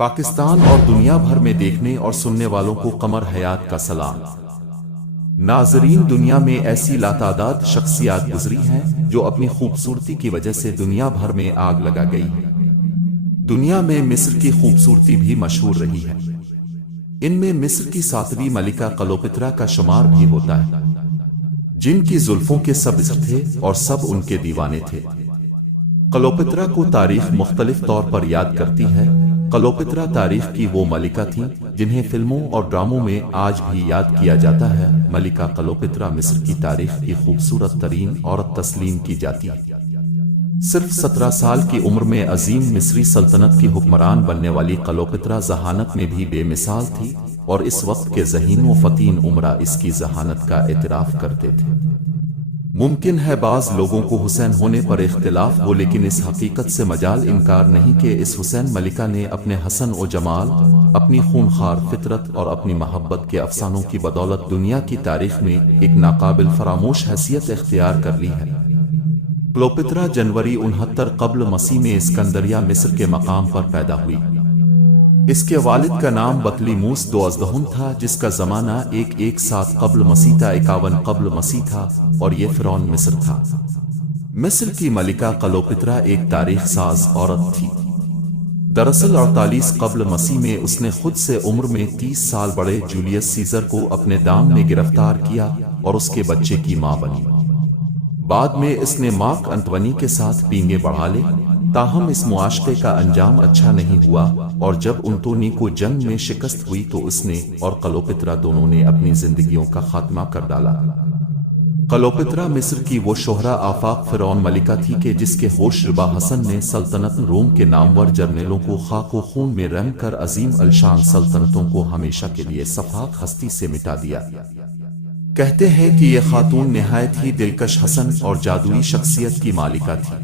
پاکستان اور دنیا بھر میں دیکھنے اور سننے والوں کو قمر حیات کا سلام۔ ناظرین، دنیا میں ایسی لاتعداد شخصیات گزری ہیں جو اپنی خوبصورتی کی وجہ سے دنیا بھر میں آگ لگا گئی ہیں۔ دنیا میں مصر کی خوبصورتی بھی مشہور رہی ہے۔ ان میں مصر کی 7ویں ملکہ کلوپترا کا شمار بھی ہوتا ہے، جن کی زلفوں کے سب عشق تھے اور سب ان کے دیوانے تھے۔ کلوپترا کو تاریخ مختلف طور پر یاد کرتی ہے۔ کلوپترا تاریخ کی وہ ملکہ تھیں جنہیں فلموں اور ڈراموں میں آج بھی یاد کیا جاتا ہے۔ ملکہ کلوپترا مصر کی تاریخ کی خوبصورت ترین عورت تسلیم کی جاتی ہے۔ صرف 17 سال کی عمر میں عظیم مصری سلطنت کی حکمران بننے والی کلوپترا ذہانت میں بھی بے مثال تھی، اور اس وقت کے ذہین و فتین عمرا اس کی ذہانت کا اعتراف کرتے تھے۔ ممکن ہے بعض لوگوں کو حسین ہونے پر اختلاف ہو، لیکن اس حقیقت سے مجال انکار نہیں کہ اس حسین ملکہ نے اپنے حسن و جمال، اپنی خونخوار فطرت اور اپنی محبت کے افسانوں کی بدولت دنیا کی تاریخ میں ایک ناقابل فراموش حیثیت اختیار کر لی ہے۔ کلوپترا جنوری 69 قبل مسیح میں اسکندریہ مصر کے مقام پر پیدا ہوئی۔ اس کے والد کا نام بطلیموس دوازدہم تھا، جس کا زمانہ 117 قبل مسیح تا 51 قبل مسیح تھا، اور یہ فرعون مصر تھا۔ مصر کی ملکہ کلوپترا ایک تاریخ ساز عورت تھی۔ دراصل 48 قبل مسیح میں اس نے خود سے عمر میں 30 سال بڑے جولیس سیزر کو اپنے دام میں گرفتار کیا اور اس کے بچے کی ماں بنی۔ بعد میں اس نے مارک انتونی کے ساتھ پینگے بڑھا لے، تاہم اس معاشقے کا انجام اچھا نہیں ہوا، اور جب انتونی کو جنگ میں شکست ہوئی تو اس نے اور کلوپترا دونوں نے اپنی زندگیوں کا خاتمہ کر ڈالا۔ کلوپترا مصر کی وہ شہرا آفاق فرعون ملکہ تھی کہ جس کے ہوش ربا حسن نے سلطنت روم کے نامور جرنیلوں کو خاک و خون میں رنگ کر عظیم الشان سلطنتوں کو ہمیشہ کے لیے صفحات ہستی سے مٹا دیا۔ کہتے ہیں کہ یہ خاتون نہایت ہی دلکش حسن اور جادوئی شخصیت کی مالکہ تھی،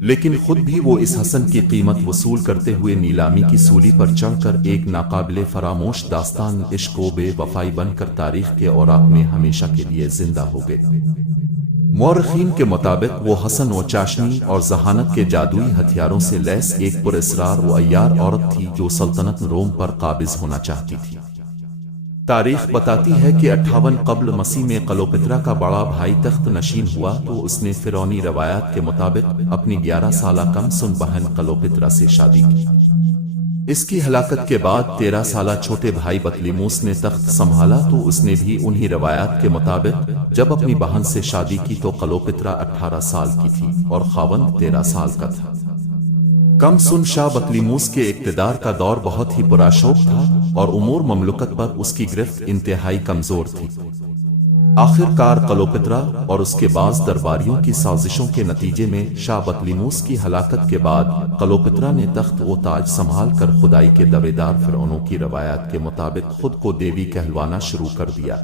لیکن خود بھی وہ اس حسن کی قیمت وصول کرتے ہوئے نیلامی کی سولی پر چڑھ کر ایک ناقابل فراموش داستان عشق و بے وفائی بن کر تاریخ کے اوراق میں ہمیشہ کے لیے زندہ ہو گئی۔ مورخین کے مطابق وہ حسن و چاشنی اور ذہانت کے جادوئی ہتھیاروں سے لیس ایک پراسرار و عیار عورت تھی جو سلطنت روم پر قابض ہونا چاہتی تھی۔ تاریخ بتاتی ہے کہ 58 قبل مسیح میں کلوپترا کا بڑا بھائی تخت نشین ہوا تو اس نے فرعونی روایات کے مطابق اپنی 11 سالہ کم سن بہن کلوپترا سے شادی کی۔ اس کی ہلاکت کے بعد 13 سالہ چھوٹے بھائی بطلیموس نے تخت سنبھالا تو اس نے بھی انہی روایات کے مطابق جب اپنی بہن سے شادی کی تو کلوپترا 18 سال کی تھی اور خاوند 13 سال کا تھا۔ کم سن شاہ بطلیموس کے اقتدار کا دور بہت ہی پراشوق تھا اور امور مملکت پر اس کی گرفت انتہائی کمزور تھی۔ آخر کار کلوپترا اور اس کے بعض درباریوں کی سازشوں کے نتیجے میں شاہ بطلیموس کی ہلاکت کے بعد کلوپترا نے تخت و تاج سنبھال کر خدائی کے دعویدار فرعونوں کی روایات کے مطابق خود کو دیوی کہلوانا شروع کر دیا۔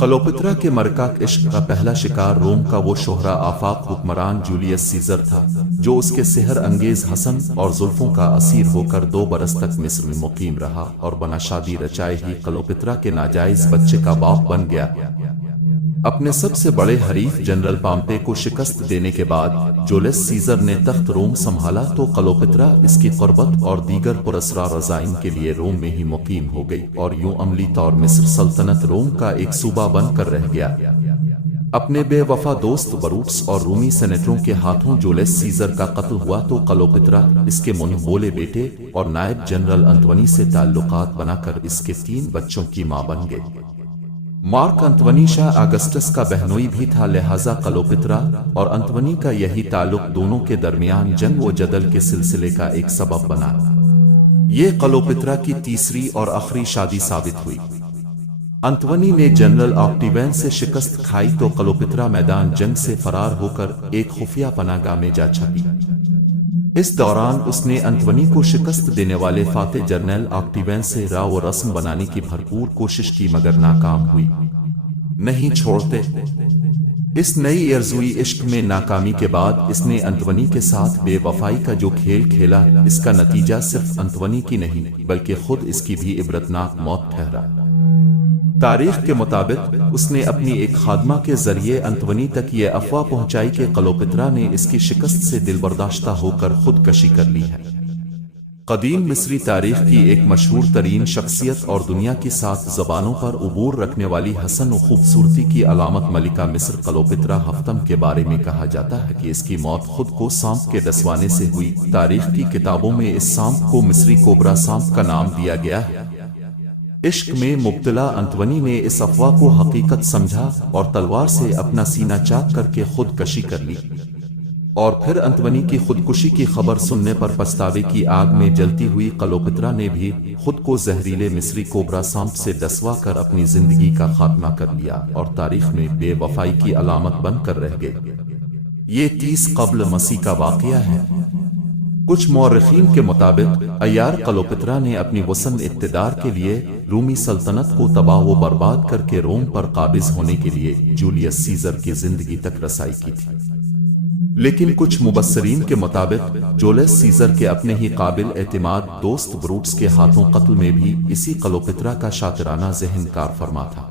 کلوپترا کے مرکہ عشق کا پہلا شکار روم کا وہ شہرا آفاق حکمران جولیس سیزر تھا جو اس کے سحر انگیز حسن اور زلفوں کا اسیر ہو کر 2 برس تک مصر میں مقیم رہا اور بنا شادی رچائے ہی کلوپترا کے ناجائز بچے کا باپ بن گیا۔ اپنے سب سے بڑے حریف جنرل پامپے کو شکست دینے کے بعد جولیس سیزر نے تخت روم سنبھالا تو کلوپترا اس کی قربت اور دیگر پراسرار عزائم کے لیے روم میں ہی مقیم ہو گئی اور یوں عملی طور مصر سلطنت روم کا ایک صوبہ بن کر رہ گیا۔ اپنے بے وفا دوست بروٹس اور رومی سینیٹروں کے ہاتھوں جولیس سیزر کا قتل ہوا تو کلوپترا اس کے منہ بولے بیٹے اور نائب جنرل انتونی سے تعلقات بنا کر اس کے 3 بچوں کی ماں بن گئی۔ مارک انتونی شاہ آگسٹس کا بہنوئی بھی تھا، لہذا کلوپترا اور انتونی کا یہی تعلق دونوں کے درمیان جنگ و جدل کے سلسلے کا ایک سبب بنا۔ یہ کلوپترا کی تیسری اور آخری شادی ثابت ہوئی۔ انتونی نے جنرل آکٹیوین سے شکست کھائی تو کلوپترا میدان جنگ سے فرار ہو کر ایک خفیہ پناہ گاہ میں جا چھپی۔ اس دوران اس نے انتونی کو شکست دینے والے فاتح جرنیل آکٹیوین سے راہ و رسم بنانے کی بھرپور کوشش کی مگر ناکام ہوئی۔ نہیں چھوڑتے۔ اس نئی ارزوئی عشق میں ناکامی کے بعد اس نے انتونی کے ساتھ بے وفائی کا جو کھیل کھیلا، اس کا نتیجہ صرف انتونی کی نہیں بلکہ خود اس کی بھی عبرتناک موت ٹھہرا۔ تاریخ کے مطابق اس نے اپنی ایک خادمہ کے ذریعے انتونی تک یہ افواہ پہنچائی کہ کلوپترا نے اس کی شکست سے دل برداشتہ ہو کر خودکشی کر لی ہے۔ قدیم مصری تاریخ کی ایک مشہور ترین شخصیت اور دنیا کی 7 زبانوں پر عبور رکھنے والی حسن و خوبصورتی کی علامت ملکہ مصر کلوپترا ہفتم کے بارے میں کہا جاتا ہے کہ اس کی موت خود کو سانپ کے ڈسوانے سے ہوئی۔ تاریخ کی کتابوں میں اس سانپ کو مصری کوبرا سانپ کا نام دیا گیا ہے۔ عشق میں مبتلا انتونی نے اس افواہ کو حقیقت سمجھا اور تلوار سے اپنا سینہ چاک کر کے خود کشی کر لی، اور پھر انتونی کی خودکشی کی خبر سننے پر پچھتاوے کی آگ میں جلتی ہوئی کلوپترا نے بھی خود کو زہریلے مصری کوبرا سانپ سے ڈسوا کر اپنی زندگی کا خاتمہ کر لیا اور تاریخ میں بے وفائی کی علامت بن کر رہ گئی۔ یہ 30 قبل مسیح کا واقعہ ہے۔ کچھ مورخین کے مطابق ایار کلوپترا نے اپنی وسن اقتدار کے لیے رومی سلطنت کو تباہ و برباد کر کے روم پر قابض ہونے کے لیے جولیس سیزر کی زندگی تک رسائی کی تھی، لیکن کچھ مبصرین کے مطابق جولیس سیزر کے اپنے ہی قابل اعتماد دوست بروٹس کے ہاتھوں قتل میں بھی اسی کلوپترا کا شاطرانہ ذہن کار فرما تھا،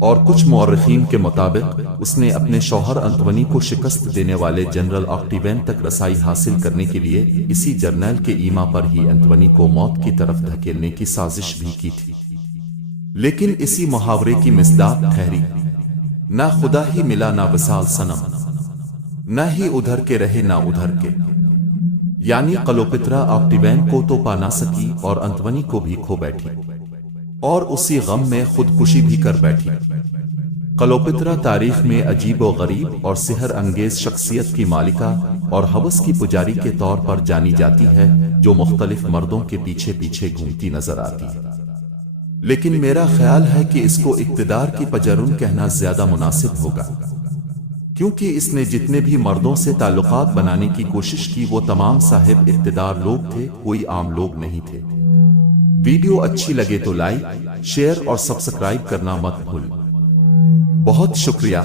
اور کچھ مورخین کے مطابق اس نے اپنے شوہر انتونی کو شکست دینے والے جنرل آکٹیوین تک رسائی حاصل کرنے کے لیے اسی جرنیل کے ایما پر ہی انتونی کو موت کی طرف دھکیلنے کی سازش بھی کی تھی۔ لیکن اسی محاورے کی مصداق ٹھہری، نہ خدا ہی ملا نہ وصال صنم، نہ ہی ادھر کے رہے نہ ادھر کے، یعنی کلوپترا آکٹیوین کو تو پا نہ سکی اور انتونی کو بھی کھو بیٹھی اور اسی غم میں خودکشی بھی کر بیٹھی۔ کلوپترا تاریخ میں عجیب و غریب اور سحر انگیز شخصیت کی مالکہ اور ہوس کی پجاری کے طور پر جانی جاتی ہے، جو مختلف مردوں کے پیچھے پیچھے گھومتی نظر آتی ہے، لیکن میرا خیال ہے کہ اس کو اقتدار کی پجرن کہنا زیادہ مناسب ہوگا، کیونکہ اس نے جتنے بھی مردوں سے تعلقات بنانے کی کوشش کی وہ تمام صاحب اقتدار لوگ تھے، کوئی عام لوگ نہیں تھے۔ ویڈیو اچھی لگے تو لائک، شیئر اور سبسکرائب کرنا مت بھول۔ بہت شکریہ۔